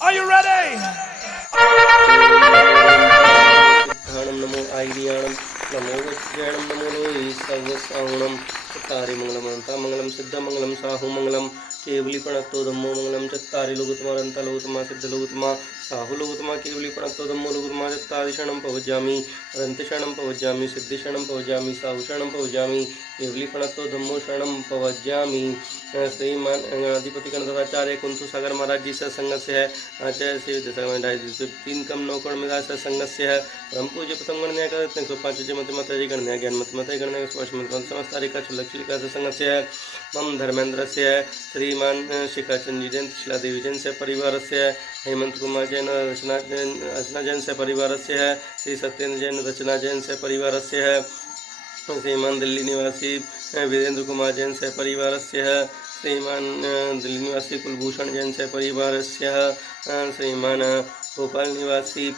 Are you ready? सिद्धाणं नमो आयर्याणं नमो वज्राणं नमो लोहि सवसाहुणं चत्तारि मंगलम तामंगलम सिद्धमंगलम साहुमंगलम केवली प्रणतो धम्मो मंगलम चत्तारि लोकोत्तमा अनंता लोकोत्तमा सिद्ध लोकोत्तमा साहु लोकोत्तमा केवली प्रणतो धम्मो लोकोत्तमा चत्तारि शरणं पवज्जामि अनंत शरणं पवज्जामि सिद्धि शरणं पवज्जामि साहु शरणं पवज्जामि केवली प्रणतो धम्मो शरणं पवज्जामि। श्रीमान गणाधिपति गणधराचार्य कुंतु सागर महाराज जी सत्संग से है आचार्य से 3 कम 9 करोड़ में सत्संग से है परम पूज्य प्रथम गणन्या का 105 जय मत माता जी गणन्या ज्ञान मत माता जी गणन्या स्पर्श मत समस्त तारिका लक्ष्मी का सत्संग से है मम धर्मेंद्र से है श्रीमान शिखाचंद जी जैन शिला देवी जैन से परिवार से है हेमंत कुमार जैन रचना जैन से परिवार से है श्री सत्येंद्र जैन रचना जैन से परिवार से है श्रीमान दिल्ली निवासी वीरेंद्र कुमार जैन से परिवार से है श्रीमान दिल्ली निवासी कुलभूषण जैन से परिवार से है श्रीमान भोपाल निवासी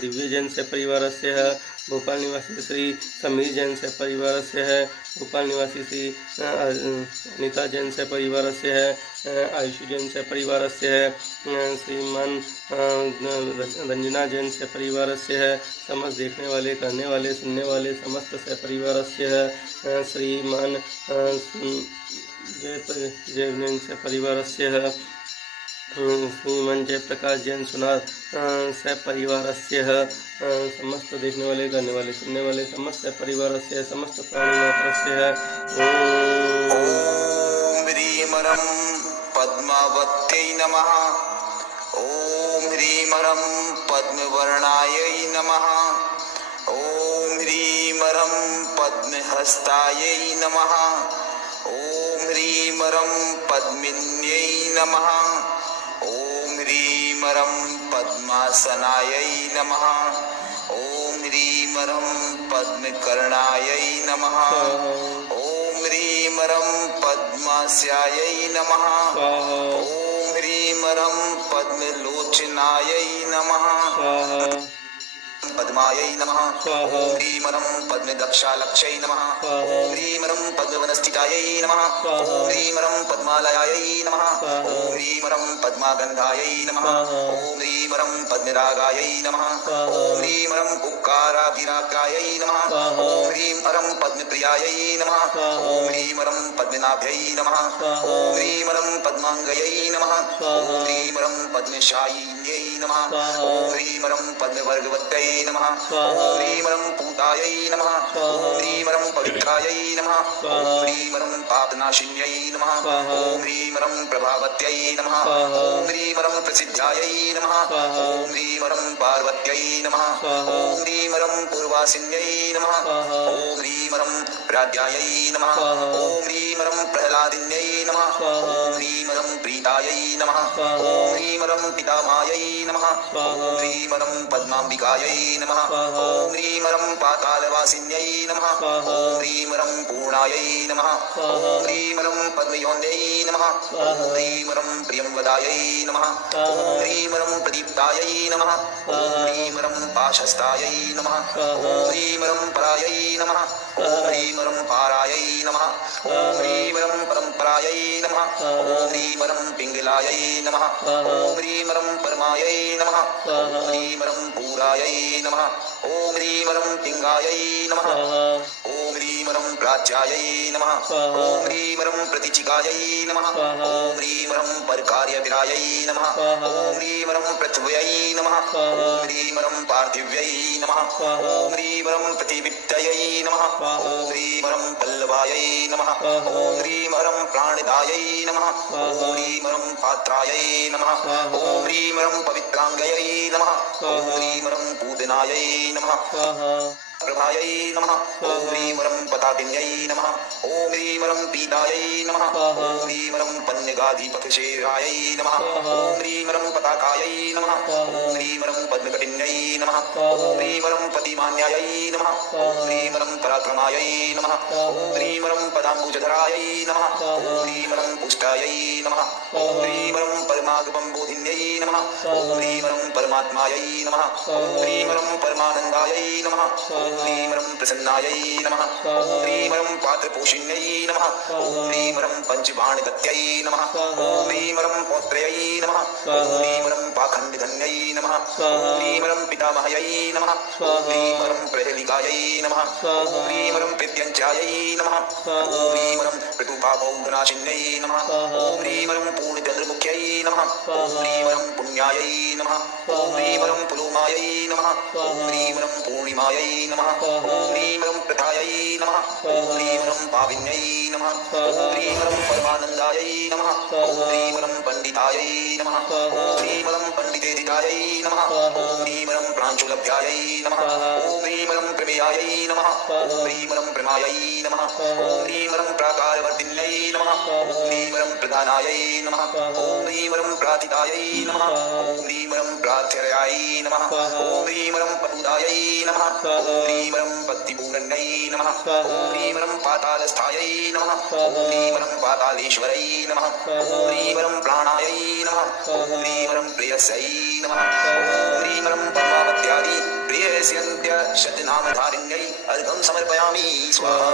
दिव्य जैन से परिवार से है भोपाल निवासी श्री समीर जैन से परिवार से है भोपाल निवासी श्री अनिता जैन से परिवार से है आयुषी जैन से परिवार से है श्रीमान रंजना जैन से परिवार से है समस्त देखने वाले करने वाले सुनने वाले समस्त से परिवार से है श्रीमान जय जैन से परिवार से है श्रीमान जयप्रकाश जैन सुनार से परिवार से है समस्त देखने वाले करने वाले सुनने वाले समस्त परिवार से है समस्त प्राणी मात्र से है। ओम ह्रीमरं पद्मावत्यै नमः। ओम ह्रीमरं पद्मवर्णायै नमः। ओम ह्रीमरं पद्महस्तायै नमः। ओम ह्रीमरं पद्मिन्यै नमः। ओम ह्रीमरं पद्मासनायै नमः। ओम ह्रीमरं पद्मकर्णायै नमः। ओम ह्रीमरं पद्मास्यायै नमः। ओम ह्रीमरं पद्मलोचनायै नमः। पद्मायै नमः। ओम ह्रीमरं पद्मदक्षालक्ष्यै नमः। ओम ह्रीमरं पद्मवनस्थितायै नमः। ओम ह्रीमरं पद्मालयायै नमः। ओम ह्रीमरं पद्मागन्धायै नमः। ओम ह्रीमरं पद्मरागायै नमः। ओम ह्रीमरं कुक्काराभिरागायै नमः। ओम ह्रीमरं पद्मप्रियायै नमः। ओम ह्रीमरं पद्मनाभ्यै नमः। ओम ह्रीमरं पद्माङ्गयै नमः। ओम ह्रीमरं पद्मशायिन्यै नमः। ओम ह्रीमरं पद्मवर्गवत्यै नमः। ओम ह्रीमरं पूतायै नमः। ओम ह्रीमरं पवित्रायै नमः। ओम ह्रीमरं पापनाशिन्यै नमः। ओम ह्रीमरं प्रभावत्यै नमः। ओम ह्रीमरं प्रसिद्धायै नमः। ओम ह्रीमरं पार्वत्यै नमः। ओम ह्रीमरं पूर्वासिन्यै नमः। ओम ह्रीमरं प्राज्ञायै नमः। ओम ह्रीमरं प्रह्लादिन्यै नमः। ओम ह्रीमरं प्रीतायै नमः। ओम ह्रीमरं पितामायै नमः। ओम ह्रीमरं पद्माम्बिकायै नमः। ओम ह्रीमरं पातालवासिन्यै नमः। ओम ह्रीमरं पूर्णायै नमः। ओम ह्रीमरं पद्मयोन्यै नमः। ओम ह्रीमरं प्रियंवदायै नमः। ओम ह्रीमरं प्रदीप्तायै नमः। ओम ह्रीमरं पाशस्तायै नमः। ओम ह्रीमरं परायै नमः। ओम ह्रीमरं पारायै नमः। ओम ह्रीमरं परम्परायै नमः। ओम ह्रीमरं पिङ्गलायै नमः। ओम ह्रीमरं परमायै नमः। ओम ह्रीमरं पूरायै नमः। ओम ह्रीमरं पिङ्गायै नमः। ओम ह्रीमरं प्राच्यायै नमः। ओम ह्रीमरं प्रतिचिकायै नमः। ओम ह्रीमरं परकार्यविरायै नमः। ओम ह्रीमरं पृथ्व्यै नमः। ओम ह्रीमरं पार्थिव्यै नमः। ओम ह्रीमरं प्रतिवित्तयै नमः। ओम ह्रीमरं पल्लवायै नमः। ओम ह्रीमरं प्राणदायै नमः। ओम ह्रीमरं पात्रायै नमः। ओम ह्रीमरं पवित्राङ्गयै नमः। ओम ह्रीमरं पूजनायै नमः। प्रभायै नमः। ओम ह्रीमरं पताकिन्यै नमः। ओम ह्रीमरं पीतायै नमः। ओम ह्रीमरं पन्यगाधिपथशेरायै नमः। ओम ह्रीमरं पताकायै नमः। ओम ह्रीमरं पद्मकटिन्यै नमः। ओम ह्रीमरं पतिमान्यायै नमः। ओम ह्रीमरं पराक्रमायै नमः। ओम ह्रीमरं पदाम्बुजधरायै नमः। ओम ह्रीमरं पुष्टायै नमः। ओम ह्रीमरं परमागमम्बोधिन्यै नमः। ओम ह्रीमरं परमात्मायै नमः। ओम ह्रीमरं परमानन्दायै नमः। ओम ह्रीमरं प्रसन्नायै नमः ह्रीमरं पात्रपोषिण्यै नमः ह्रीमरं पञ्चबाणगत्यै नमः ह्रीमरं पौत्र्यै नमः ह्रीमरं पाखण्डधन्यै नमः ह्रीमरं पितामहयै नमः ह्रीमरं प्रहेलिकायै नमः ह्रीमरं प्रत्यञ्चायै नमः ह्रीमरं ऋतुपापौघनाशिन्यै नमः ह्रीमरं पूर्णचन्द्रमुख्यै नमः ह्रीमरं पुण्यायै नमः ह्रीमरं पुलोमायै नमः ह्रीमरं पूर्णिमायै नमः ह्रीमरं प्रथायै नमः ह्रीमरं पाविन्यै नमः ह्रीमरं परमानन्दायै नमः ह्रीमरं पण्डितायै नमः ह्रीमरं पण्डितेदितायै नमः ह्रीमरं प्राञ्चुलभ्यायै नमः ह्रीमरं प्रमेयायै नमः ह्रीमरं प्रमायै नमः ह्रीमरं प्राकारवर्तिन्यै नमः ह्रीमरं प्रधानायै नमः ह्रीमरं प्रातितायै नमः ह्रीमरं प्रार्थर्यायै नमः ह्रीमरं पटुदायै नमः ह्रीमरं पत्तिपूरण्यै नमः ह्रीमरं पातालस्थायै नमः ह्रीमरं पातालेश्वरै नमः ह्रीमरं प्राणायै नमः ह्रीमरं प्रेयस्यै नमः ह्रीमरं पद्मावत्यादि प्रेयस्यन्त्य शतनामधारिण्यै अर्घं समर्पयामि स्वाहा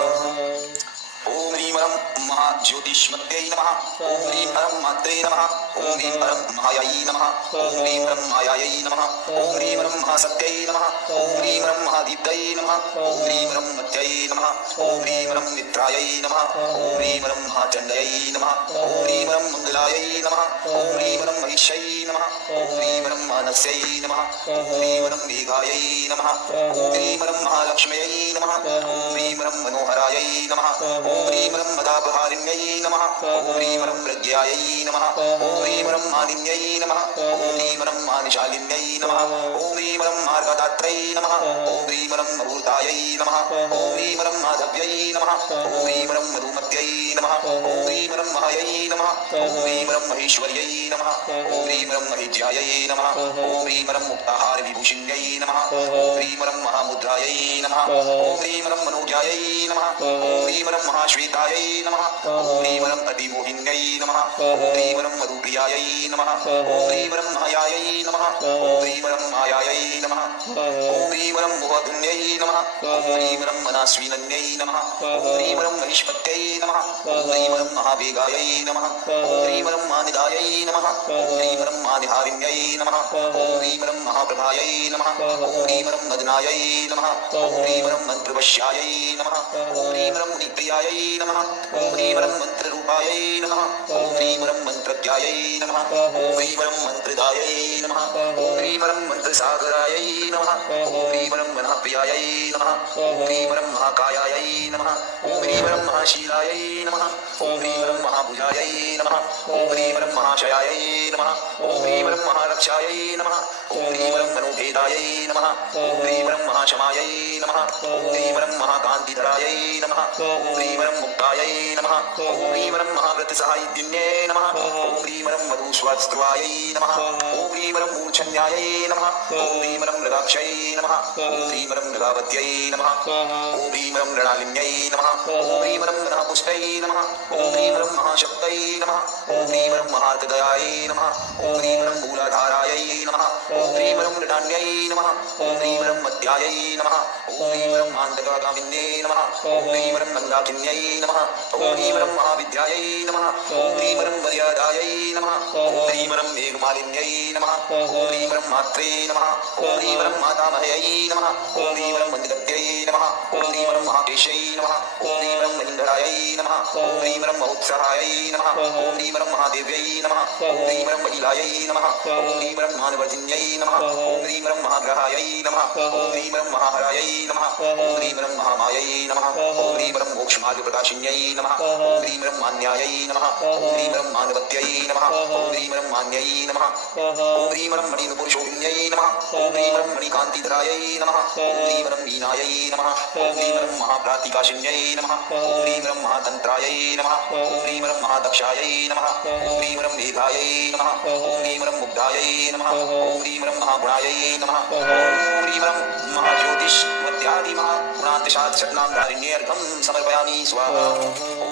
ॐ ह्रीमरं महाज्योतिष्मत्यै नमः ॐ ह्रीमरं मात्रे नमः ॐ ह्रीमरं मायै नमः ॐ ह्रीमरं मायायै नमः ॐ ह्रीमरं महासत्यै नमः ॐ ह्रीमरं महादीप्तये नमः ॐ ह्रीमरं मत्यै नमः ॐ ह्रीमरं मित्रायै नमः ॐ ह्रीमरं महाचण्डयै नमः ॐ ह्रीमरं मङ्गलायै नमः ॐ ह्रीमरं महिष्यै नमः ॐ ह्रीमरं मानस्यै नमः ॐ ह्रीमरं मेघायै नमः ॐ ह्रीमरं महालक्ष्म्यै नमः ॐ ह्रीमरं मनोहरायै नमः ॐ ह्रीमरं मदापहारिण्यै नमः ॐ ह्रीमरं प्रज्ञायै नमः ॐ ह्रीमरं मानिन्यै नमः ॐ ह्रीमरं मानिशालिन्यै नमः ॐ ह्रीमरं मार्गदात्रै नमः ॐ ह्रीमरं मभूतायै नमः ॐ ह्रीमरं माधव्यै नमः ॐ ह्रीमरं मधुमत्यै नमः ॐ ह्रीमरं मायै नमः ॐ ह्रीमरं महेश्वर्यै नमः ॐ ह्रीमरं महेज्यायै नमः ॐ ह्रीमरं मुक्ताहारविभूषिण्यै नमः ॐ ह्रीमरं महामुद्रायै नमः ॐ ह्रीमरं मनोज्ञायै नमः ॐ ह्रीमरं महाश्वेतायै नमः ॐ ह्रीमरं अतिमोहिन्यै नमः ॐ ह्रीमरं मधुप्रियायै नमः ॐ ह्रीमरं मायायै नमः ॐ ह्रीमरं मायायै नमः ॐ ह्रीमरं मोहधुन्यै नमः ॐ ह्रीमरं मनास्विनन्यै नमः ॐ ह्रीमरं महिष्पत्यै नमः ॐ ह्रीमरं महावेगायै नमः ॐ ह्रीमरं मानिदायै नमः ॐ ह्रीमरं मानिहारिण्यै नमः ॐ ह्रीमरं महाप्रभायै नमः ॐ ह्रीमरं मदनायै नमः ॐ ह्रीमरं मन्त्रवश्यायै नमः ॐ ह्रीमरं मुनिप्रियायै नमः ॐ ह्रीमरं मन्त्ररूपायै नमः ॐ ह्रीमरं मन्त्रज्ञायै नमः ॐ ह्रीमरं मन्त्रदायै नमः ॐ ह्रीमरं मन्त्रसागरायै नमः ॐ ह्रीमरं मनःप्रियायै नमः ॐ ह्रीमरं महाकायायै नमः ॐ ह्रीमरं महाशीलायै नमः ॐ ह्रीमरं महाभुजायै नमः ॐ ह्रीमरं महाशयायै नमः ॐ ह्रीमरं महारक्षायै नमः ॐ ह्रीमरं मनोभेदायै नमः ॐ ह्रीमरं महाशमायै नमः ॐ ह्रीमरं महाकान्तिधरायै नमः ॐ ह्रीमरं मुक्तायै नमः ॐ ह्रीमरं महाव्रतसहायिन्ये नमः ॐ ह्रीमरं मधुस्वास्त्वायै नमः ॐ ह्रीमरं मूर्छन्यायै नमः ॐ ह्रीमरं मृगाक्षयै नमः ॐ ह्रीमरं मृगावत्यै नमः ॐ ह्रीमरं मृणालिन्यै नमः ॐ ह्रीमरं गणपुष्टै नमः ॐ ह्रीमरं महाशक्तै नमः ॐ ह्रीमरं महार्तदयायै नमः ॐ ह्रीमरं मूलाधारायै नमः ॐ ह्रीमरं मृडान्यै नमः ॐ ह्रीमरं मध्यायै नमः ॐ ह्रीमरं मान्तकागामिन्ये नमः ॐ ह्रीमरं मन्दाकिन्यै नमः ॐ ह्रीमरं महाविद्यायै नमः ॐ ह्रीमरं मर्यादायै नमः ॐ ह्रीमरं मेघमालिन्यै नमः ॐ ह्रीमरं मात्रे नमः ॐ ह्रीमरं मातामह्यै नमः ॐ ह्रीमरं मन्दिरत्यै नमः ॐ ह्रीमरं महाकेशै नमः ॐ ह्रीमरं महीन्द्रायै नमः ॐ ह्रीमरं महोत्साहायै नमः ॐ ह्रीमरं महादेव्यै नमः ॐ ह्रीमरं महिलायै नमः ॐ ह्रीमरं मानवर्धिन्यै नमः ॐ ह्रीमरं महाग्रहायै नमः ॐ ह्रीमरं महाहरायै नमः ॐ ह्रीमरं महामायै नमः ॐ ह्रीमरं मोक्षमार्गप्रकाशिन्यै नमः ॐ ह्रीमरं मान्यायै नमः ॐ ह्रीमरं मानवत्यै नमः ॐ ह्रीमरं मान्यै नमः ॐ ह्रीमरं मणिपुरुषोहिन्यै नमः ॐ ह्रीमरं मणिकान्तिधरायै नमः ॐ ह्रीमरं मीनायै नमः ॐ ह्रीमरं महाप्रातिकाशिन्यै नमः ॐ ह्रीमरं महातन्त्रायै नमः ॐ ह्रीमरं महादक्षायै नमः ॐ ह्रीमरं मेघायै नमः ॐ ह्रीमरं मुग्धायै नमः ॐ ह्रीमरं महागुणायै महामायै नमः ॐ ह्रीं रं महाज्योतिष्मत्यादि महागुणान्तिशातशतनामधारिण्येऽर्घं समर्पयामि स्वाहा ॐ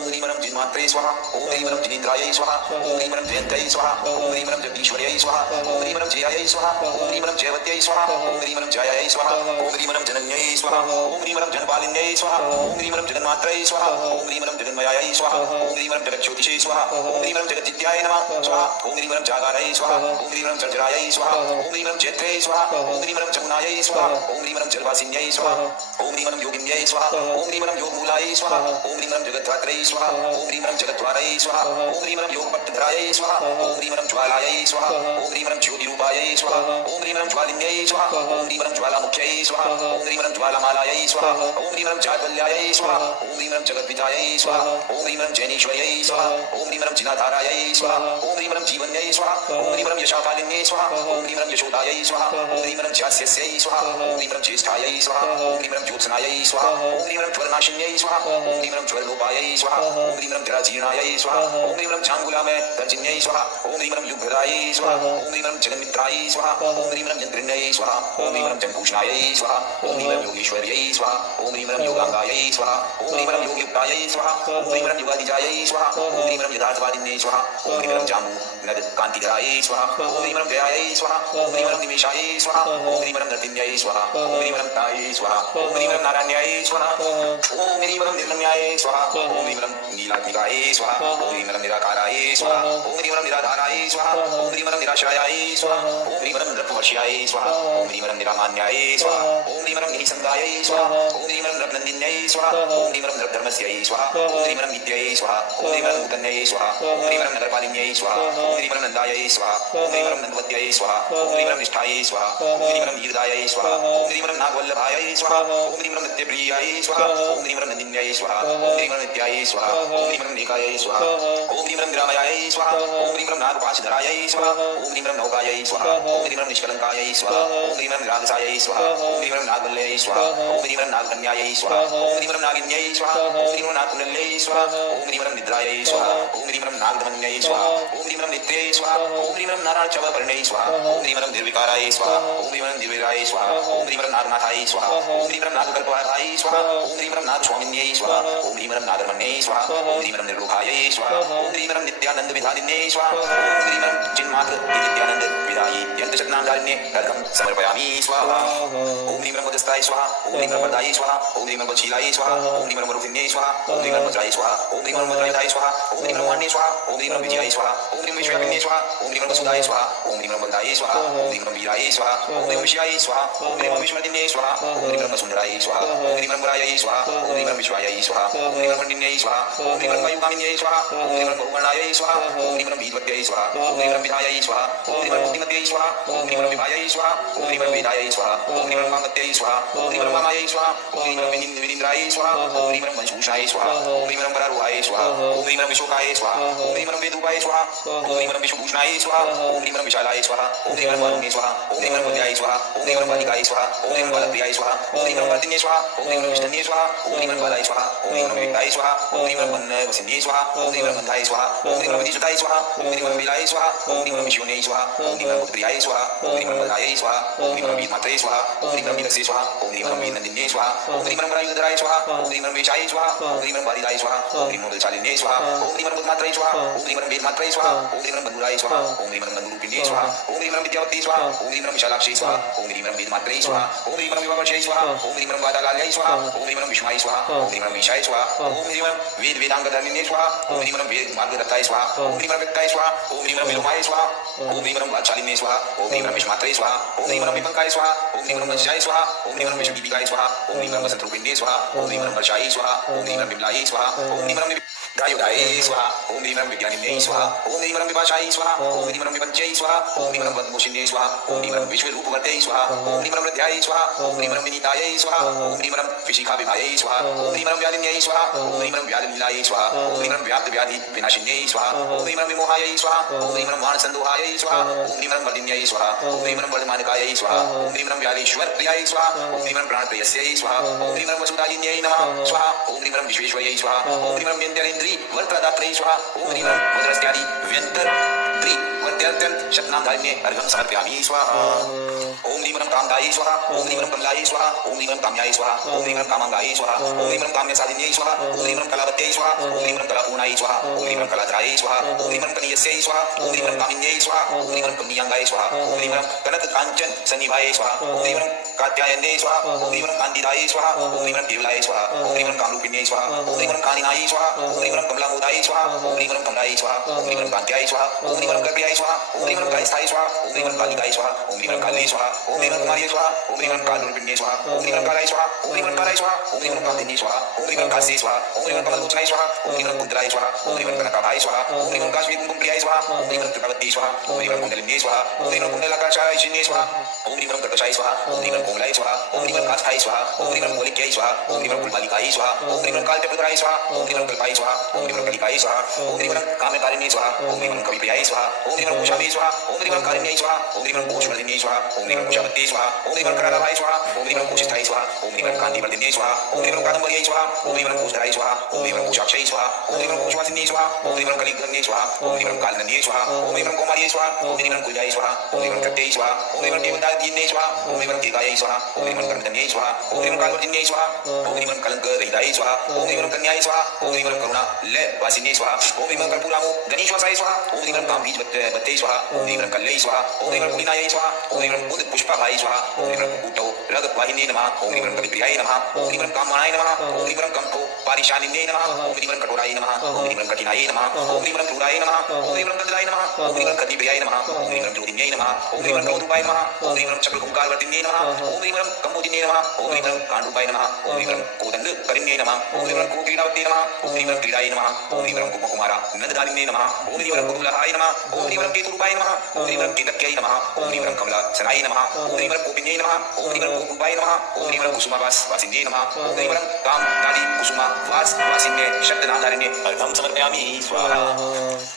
ह्रीं रं जिन्मात्रे स्वाहा ॐ ह्रीं रं जिनेन्द्रायै स्वाहा ॐ ह्रीं रं जयन्त्यै स्वाहा ॐ ह्रीं रं जगदीश्वर्यै स्वाहा ॐ ह्रीं रं जयायै स्वाहा ॐ ह्रीं रं जयवत्यै स्वाहा ॐ ह्रीं रं जयायै स्वाहा ॐ ह्रीं रं जनन्यै स्वाहा ॐ ह्रीं रं जनपालिन्यै स्वाहा ॐ ह्रीं रं जगन्मात्रै स्वाहा ॐ ह्रीं रं जगन्मयायै स्वाहा ॐ ह्रीं रं जगज्योतिषे स्वाहा ॐ ह्रीं रं जगज्जित्याय नमः स्वाहा ॐ ह्रीं रं जागारै स्वाहा ॐ ह्रीं रं जर्जरायै स्वाहा ॐ ह्रीं रं चैत्रे स्वाहा ॐ ह्रीं रं जमुनायै स्वाहा ॐ ह्रीं रं जलवासिन्यै स्वाहा ॐ ह्रीं रं योगिन्यै स्वाहा ॐ ह्रीं रं योगमूलायै स्वाहा ॐ ह्रीं रं जगद्धात्रै स्वाहा ॐ ह्रीं रं जगद्वारै स्वाहा ॐ ह्रीं रं योगपट्टधरायै स्वाहा ॐ ह्रीं रं ज्वालायै स्वाहा ॐ ह्रीं रं ज्योतिरूपायै स्वाहा ॐ ह्रीं रं ज्वालिन्यै स्वाहा ॐ ह्रीं रं ज्वालामुख्यै स्वाहा ॐ ह्रीं रं ज्वालामालायै स्वाहा ॐ ह्रीं रं जाज्वल्यायै स्वाहा ॐ ह्रीं रं जगद्विजायै स्वाहा ॐ ह्रीं रं जैनेश्वर्यै स्वाहा ॐ ह्रीं रं जिनाधारायै स्वाहा ॐ ह्रीं रं जीवन्यै स्वाहा ॐ ह्रीं रं यशाकालिन्यै स्वाहा ॐ ह्रीं रं यशोदायै स्वाहा ॐ ह्रीं रं ज्यास्यस्यै स्वाहा ॐ ह्रीं रं ज्येष्ठायै स्वाहा ॐ ह्रीं रं ज्योत्सनायै स्वाहा ॐ ह्रीं रं ज्वरनाशिन्यै स्वाहा ॐ ह्रीं रं ज्वरलोपायै स्वाहा ॐ ह्रीं रं जराजीर्णायै स्वाहा ॐ ह्रीं रं जाङ्गुलामय तर्जिन्यै स्वाहा ॐ ह्रीं रं युगभदायै स्वाहा ॐ ह्रीं रं जगन्मित्रायै स्वाहा ॐ ह्रीं रं जन्त्रिण्यै स्वाहा ॐ ह्रीं रं जनभूषणायै स्वाहा ॐ ह्रीं रं योगेश्वर्यै स्वाहा ॐ ह्रीं रं योगाङ्गायै स्वाहा ॐ ह्रीं रं योगयुक्तायै स्वाहा ॐ ह्रीं रं युगादिजायै स्वाहा ॐ ह्रीं रं यथार्थवादिन्यै स्वाहा ॐ ह्रीं रं जाम्बूनद कान्तिधरायै स्वाहा ॐ ह्रीं रं जयायै स्वाहा ॐ ह्रीं रं निमेषायै स्वाहा ॐ ह्रीं रं नर्तिन्यै स्वाहा ॐ ह्रीं रं तायै स्वाहा ॐ ह्रीं रं नारायण्यायै स्वाहा ॐ ह्रीं रं निर्लम्यायै स्वाहा ॐ ह्रीं रं नीलात्मिकायै स्वाहा ॐ ह्रीं रं निराकारायै स्वाहा ॐ ह्रीं रं निराधारायै स्वाहा ॐ ह्रीं रं निराश्रयायै स्वाहा ॐ ह्रीं रं नृपवर्ष्यायै स्वाहा ॐ ह्रीं रं निरामान्यायै स्वाहा ॐ ह्रीं रं निसङ्गायै स्वाहा ॐ ह्रीं रं रत्नन्दिन्यै स्वाहा ॐ ह्रीं रं नृधर्मस्यै स्वाहा ॐ ह्रीं रं नित्यै स्वाहा ॐ ह्रीं रं नूतन्यै स्वाहा ॐ ह्रीं रं नगरपालिन्यै स्वाहा ॐ ह्रीं रं नन्दायै स्वाहा ॐ ह्रीं रं नन्दवत्यै स्वाहा ॐ ह्रीं रं निष्ठायै स्वाहा ॐ ह्रीं रं नीरदायै स्वाहा ॐ ह्रीं रं नागवल्लभायै स्वाहा ॐ ह्रीं रं नित्यप्रियायै स्वाहा ॐ ह्रीं रं नन्दिन्यै स्वाहा ॐ ह्रीं रं नित्यायै स्वाहा ॐ ह्रीं रं नेकायै स्वाहा ॐ ह्रीं रं निरामयायै स्वाहा ॐ ह्रीं रं नागपाशधरायै स्वाहा ॐ ह्रीं रं नौकायै स्वाहा ॐ ह्रीं रं निष्कलङ्कायै स्वाहा ॐ ह्रीं रं निरागसायै स्वाहा ॐ ह्रीं रं नागवल्लयै स्वाहा ॐ ह्रीं रं नागकन्यायै स्वाहा ॐ ह्रीं रं नागिन्यै स्वाहा ॐ ह्रीं रं नागकुण्डल्यै स्वाहा ॐ ह्रीं रं निद्रायै स्वाहा ॐ ह्रीं रं नागदमन्यै स्वाहा ॐ ह्रीं रं नित्यै स्वाहा ॐ ह्रीं रं नारायणचवपर्णै स्वाहा ॐ ह्रीं रं निर्विकाराय स्वाहा ॐ ह्रीं रं निर्विराय स्वाहा ॐ ह्रीं रं नागनाथाय स्वाहा ॐ ह्रीं रं नागकल्पहाराय स्वाहा ॐ ह्रीं रं नागस्वामिन्यै स्वाहा ॐ ह्रीं रं नागरमण्यै स्वाहा ॐ ह्रीं रं निर्लोकायै स्वाहा ॐ ह्रीं रं नित्यानन्दविधादिन्यै स्वाहा ॐ ह्रीं रं चिन्मात्र नित्यानन्दविधायि यन्त्रशतनामधारिण्ये अर्घं समर्पयामि स्वाहा ॐ ह्रीं रं वदस्ताय स्वाहा ॐ ह्रीं रं वरदाय स्वाहा ॐ ह्रीं रं वशीलाय स्वाहा ॐ ह्रीं रं वरुधिन्यै स्वाहा ॐ ह्रीं रं वज्राय स्वाहा ॐ ह्रीं रं वज्रायुधाय स्वाहा ॐ ह्रीं रं वाण्ये स्वाहा ॐ ह्रीं रं विजयाय स्वाहा ॐ ह्रीं विश्वव्यापिन्ये स्वाहा ॐ ह्रीं रं वसुधाय स्वाहा ॐ ह्रीं रं वरदाय स्वाहा ॐ ह्रीं रं वीराय स्वाहा ॐ ह्रीं विषयाय स्वाहा ॐ ह्रीं रं विश्वदिन्ये स्वाहा ॐ ह्रीं रं वसुन्धराय स्वाहा ॐ ह्रीं रं वरायै स्वाहा ॐ ह्रीं रं विश्वायै स्वाहा ॐ ह्रीं रं पण्डिन्यै स्वाहा ॐ ह्रीं रं वायुकामिन्यै स्वाहा ॐ ह्रीं रं बहुवर्णायै स्वाहा ॐ ह्रीं रं वीरवत्यै स्वाहा ॐ ह्रीं रं विधायै स्वाहा ॐ ह्रीं रं बुद्धिमत्यै स्वाहा ॐ ह्रीं रं विभायै स्वाहा ॐ ह्रीं रं वेदायै स्वाहा ॐ ह्रीं रं वाङ्मत्यै स्वाहा ॐ ह्रीं रं वामायै स्वाहा ॐ ह्रीं रं विनीन्द्रायै स्वाहा ॐ ह्रीं रं वंशभूषाय स्वाहा ॐ ह्रीं रं वरारोहाय स्वाहा ॐ ह्रीं रं विशोकाय स्वाहा ॐ ह्रीं रं वेदरूपाय स्वाहा ॐ ह्रीं रं विश्वभूषणाय स्वाहा ॐ ह्रीं रं विशालाय स्वाहा ॐ ह्रीं रं वारुण्ये स्वाहा ॐ ह्रीं रं वन्द्याय स्वाहा ॐ ह्रीं रं वालिकाय स्वाहा ॐ ह्रीं रं बालप्रियाय स्वाहा ॐ ह्रीं रं वर्तिन्ये स्वाहा ॐ ह्रीं रं विष्णन्ये स्वाहा ॐ ह्रीं रं बालाय स्वाहा ॐ ह्रीं रं विवेकाय स्वाहा ॐ ह्रीं रं वसिन्ये स्वाहा ॐ ह्रीं रं बन्धाय स्वाहा ॐ ह्रीं रं विदिशताय स्वाहा ॐ ह्रीं रं विलाय स्वाहा ॐ ह्रीं रं विश्वन्ये स्वाहा ॐ ह्रीं रं बुद्धिप्रियाय स्वाहा ॐ ह्रीं रं बलदाय स्वाहा ॐ ह्रीं रं वीरमात्रे स्वाहा ॐ ह्रीं रं वीरस्य स्वाहा ॐ ह्रीं रं वीरनन्दिन्ये स्वाहा ॐ ह्रीं रं वरायुधराय स्वाहा ॐ ह्रीं रं वेशाय स्वाहा ॐ ह्रीं रं वादिदाय स्वाहा ॐ ह्रीं रं वलचालिन्ये स्वाहा ॐ ह्रीं रं बुद्धिमात्रे स्वाहा ॐ ह्रीं रं वेदमात्रे स्वाहा ॐ ह्रीं रं बन्धुराय स्वाहा ॐ ह्रीं रं बन्धुरूपिण्ये स्वाहा ॐ ह्रीं रं विद्यावत्यै स्वाहा ॐ ह्रीं रं विशालाक्षै स्वाहा ॐ ह्रीं रं वेदमात्रे स्वाहा ॐ ह्रीं रं विवावर्ष्यै स्वाहा ॐ ह्रीं रं वादागाल्यै स्वाहा ॐ ह्रीं रं विष्माय स्वाहा ॐ ह्रीं रं विशाय स्वाहा ॐ ह्रीं रं वेदाङ्गधर्मिन्ये स्वाहा ॐ ह्रीं रं वेदमार्गदत्ताय स्वाहा ॐ ह्रीं रं व्यक्ताय स्वाहा ॐ ह्रीं रं विलोमाय स्वाहा ॐ ह्रीं रं वाचालिन्ये स्वाहा ॐ ह्रीं रं विष्मात्रे स्वाहा ॐ ह्रीं रं विपङ्काय स्वाहा ॐ ह्रीं रं वंशाय स्वाहा ॐ ह्रीं रं विश्वदीपिकाय स्वाहा ॐ ह्रीं रं वसन्तरूपिण्ये स्वाहा ॐ ह्रीं रं वर्षायै स्वाहा ॐ ह्रीं रं विमलायै स्वाहा ॐ ह्रीं रं गायुधायै स्वाहा ॐ ह्रीं रं विज्ञानिन्यै स्वाहा ॐ ह्रीं रं विभाषायै स्वाहा ॐ ह्रीं रं विपञ्चयै स्वाहा ॐ ह्रीं रं पद्मोषिन्यै स्वाहा ॐ ह्रीं रं विश्वरूपवर्त्यै स्वाहा ॐ ह्रीं रं वृद्ध्यायै स्वाहा ॐ ह्रीं रं विनीतायै स्वाहा ॐ ह्रीं रं विशिखाविभायै स्वाहा ॐ ह्रीं रं व्याधिन्यै स्वाहा ॐ ह्रीं रं व्याधिलीलायै स्वाहा ॐ ह्रीं रं व्याप्तव्याधि विनाशिन्यै स्वाहा ॐ ह्रीं रं विमोहायै स्वाहा ॐ ह्रीं रं वाणसन्दोहायै स्वाहा ॐ ह्रीं रं वर्धिन्यै स्वाहा ओम ह्रीं ह्रीं वर्धमानकायै स्वाहा ओम ह्रीं ह्रीं व्यालेश्वर प्रियायै स्वाहा ओम ह्रीं ह्रीं प्राणप्रियस्यै स्वाहा ओम ह्रीं ह्रीं वसुधाजिन्यै नमः स्वाहा ओम ह्रीं ह्रीं विश्वेश्वर्यै स्वाहा ओम ह्रीं ह्रीं व्यन्त्यारेन्द्री वरप्रदात्रै स्वाहा ओम ह्रीं ह्रीं मुद्रस्त्यादि व्यन्तर्त्री वर्त्यार्थ्यं शतनामधारिण्ये अर्घं समर्पयामि स्वाहा ओम ह्रीं ह्रीं कामदायै स्वाहा ओम ह्रीं ह्रीं कमलायै स्वाहा ओम ह्रीं ह्रीं काम्यायै स्वाहा ओम ह्रीं ह्रीं कामाङ्गायै स्वाहा ओम ह्रीं ह्रीं काम्यसाधिन्यै स्वाहा ओम ह्रीं ह्रीं कलावत्यै स्वाहा ओम ह्रीं ह्रीं कलापूर्णायै स्वाहा ओम ह्रीं ह्रीं कलाधरायै स्वाहा ओम ह्रीं ह्रीं कनीयस्यै स्वाहा ओम ह्रीं ह्रीं कामिन्यै स्वाहा ओम ह्रीं ह्रीं कमनीयांगायै स्वाहा ओम ह्रीं ह्रीं कनक काञ्चन सन्निभायै स्वाहा ओम ह्रीं ह्रीं कात्यायन्यै स्वाहा ओम ह्रीं ह्रीं कान्तिदायै स्वाहा ओम ह्रीं ह्रीं केवलायै स्वाहा ओम ह्रीं ह्रीं कामरूपिण्यै स्वाहा ओम ह्रीं ह्रीं कानिनायै स्वाहा ओम ह्रीं ह्रीं कमलामोदायै स्वाहा ओम ह्रीं ह्रीं कमलायै स्वाहा ओम ह्रीं ह्रीं कान्त्यायै स्वाहा ओम ह्रीं ह्रीं गर्भ्यायै स्वाहा ओम ह्रीं ह्रीं कायस्थायै स्वाहा ओम ह्रीं ह्रीं कालिकायै स्वाहा ओम ह्रीं ह्रीं कालिने स्वाहा ओम ह्रीं ह्रीं कुमार्यै स्वाहा ओम ह्रीं ह्रीं कालरूपिण्यै स्वाहा ओम ह्रीं ह्रीं कालाय स्वाहा ओम ह्रीं ह्रीं कालाय स्वाहा ओम ह्रीं ह्रीं कान्तिन्यै स्वाहा ओम ह्रीं ह्रीं कास्यै स्वाहा ओम ह्रीं ह्रीं कमलोचनाय स्वाहा ओम ह्रीं ह्रीं कुन्तलाय स्वाहा ओम ह्रीं ह्रीं कनकाभाय स्वाहा ओम ह्रीं ह्रीं काश्मीर कुङ्कुमप्रियाय स्वाहा ओम ह्रीं ह्रीं कृपावत्यै स्वाहा ओम ह्रीं ह्रीं कुण्डलिन्यै स्वाहा ओम ह्रीं ह्रीं कुण्डलाकाशायिन्यै स्वाहा ओम ह्रीं ह्रीं कर्कशाय स्वाहा ओम ह्रीं ह्रीं कोमलाय स्वाहा ओम ह्रीं ह्रीं काष्ठाय स्वाहा ओम ह्रीं ह्रीं मोलिक्याय स्वाहा ओम ह्रीं ह्रीं कुलमालिकायै स्वाहा ओम ह्रीं ह्रीं कालचक्रधराय स्वाहा ओम ह्रीं ह्रीं कल्पाय स्वाहा ओम ह्रीं ह्रीं कलिकाय स्वाहा ओम ह्रीं ह्रीं काम्यकारिण्यै स्वाहा ओम ह्रीं ह्रीं कविप्रियाय स्वाहा ओम ह्रीं ह्रीं कुशामये स्वाहा ओम ह्रीं ह्रीं कारिण्यै स्वाहा ओम ह्रीं ह्रीं कोशवर्धिन्यै स्वाहा ओम ह्रीं ह्रीं कुशावत्यै स्वाहा ओम ह्रीं ह्रीं करालाभाय स्वाहा ओम ह्रीं ह्रीं कोशिष्ठाय स्वाहा ओम ह्रीं ह्रीं कान्तिवर्धिन्यै स्वाहा ओम ह्रीं ह्रीं कादम्बर्यै स्वाहा ओम ह्रीं ह्रीं कोशधराय स्वाहा ओम ह्रीं ह्रीं कोशाक्षयै स्वाहा ओम ह्रीं ह्रीं कोशवासिन्यै स्वाहा ओम ह्रीं ह्रीं कलिगन्यै स्वाहा ओम ह्रीं ह्रीं कालनन्यै स्वाहा ओम ह्रीं ह्रीं कौमार्यै स्वाहा ओम ह्रीं ह्रीं कुल्याय स्वाहा ओम ह्रीं ह्रीं कृत्यै स्वाहा ओम ह्रीं ह्रीं केवलदायिन्यै स्वाहा ओम ह्रीं ह्रीं केकायै स्वाहा ओम ह्रीं ह्रीं कर्मधन्यै स्वाहा ओम ह्रीं ह्रीं कालवर्धिन्यै स्वाहा ओम ह्रीं ह्रीं कलङ्करहितायै स्वाहा ओम ह्रीं ह्रीं कन्यायै स्वाहा ओम ह्रीं ह्रीं करुणालयवासिन्यै स्वाहा ओम ह्रीं ह्रीं कर्पूरामो गणेशवासाय स्वाहा ओम ह्रीं ह्रीं कामबीजवत्यै स्वाहा ओम ह्रीं ह्रीं कल्यै स्वाहा ओम ह्रीं ह्रीं कुलीनायै स्वाहा ओम ह्रीं ह्रीं उदपुष्पाभाय स्वाहा ओम ह्रीं ह्रीं कुटौ रगवाहिन्यै नमः ओम ह्रीं ह्रीं कविप्रियाय नमः ओम ह्रीं ह्रीं काममाणाय नमः ओम ह्रीं ह्रीं कंठो पारिशालिन्यै नमः ओम ह्रीं ह्रीं कठोराय नमः ओम ह्रीं ह्रीं कठिनाय नमः ओम ह्रीं ह्रीं क्रूराय नमः ओम ह्रीं ह्रीं कन्दराय नमः ओम ह्रीं ह्रीं कन्तिप्रियाय नमः ओम ह्रीं ह्रीं ज्योतिन्यै नमः ओम ह्रीं ह्रीं कौतुकाय नमः ओम ह्रीं ह्रीं चक्रकुङ्कारवर्तिन्यै नमः ओम ह्रीं ह्रीं कम्बोजिन्यै नमः ओम ह्रीं ह्रीं काण्डरूपाय नमः ओम ह्रीं ह्रीं कोदण्डकरिण्यै नमः ओम ह्रीं ह्रीं कोक्रीडावत्यै नमः ओम ह्रीं ह्रीं क्रीडाय नमः ओम ह्रीं ह्रीं कुकुमारा नन्दधारिण्यै नमः ओम ह्रीं ह्रीं कुतूहलाय नमः ओम ह्रीं ह्रीं केतुरूपाय नमः ओम ह्रीं ह्रीं केतक्यै नमः ओम ह्रीं ह्रीं कमलासनाय नमः ओम ह्रीं ह्रीं कोपिन्यै नमः ओम ह्रीं ह्रीं कोपरूपाय नमः ओम ह्रीं ह्रीं कुसुमावासिन्यै नमः ओम ह्रीं ह्रीं कामदादि कुसुमावासिन्ये शब्दनामधारिण्ये अर्घं समर्पयामि स्वाहा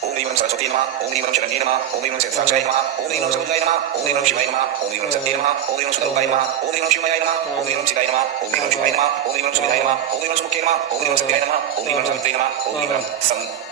ओम ह्रीं ह्रीं सरस्वती नमः ओम ह्रीं ह्रीं शरण्ये नमः ओम ह्रीं ह्रीं सिद्धाक्षाय नमः ओम ह्रीं ह्रीं समुद्राय नमः ओम ह्रीं ह्रीं शिवाय नमः ओम ह्रीं ह्रीं सत्ये नमः ओम ह्रीं ह्रीं सुदरूपाय नमः ओम ह्रीं ह्रीं शिवमयाय नमः ओम ह्रीं ह्रीं सिद्धाय नमः ओम ह्रीं ह्रीं शुभाय नमः ओम ह्रीं ह्रीं सुविधाय नमः ओम ह्रीं ह्रीं सुमुख्ये नमः ओम ह्रीं ह्रीं सत्याय नमः ओम ह्रीं ह्रीं सवित्रे नमः ओम ह्रीं ह्रीं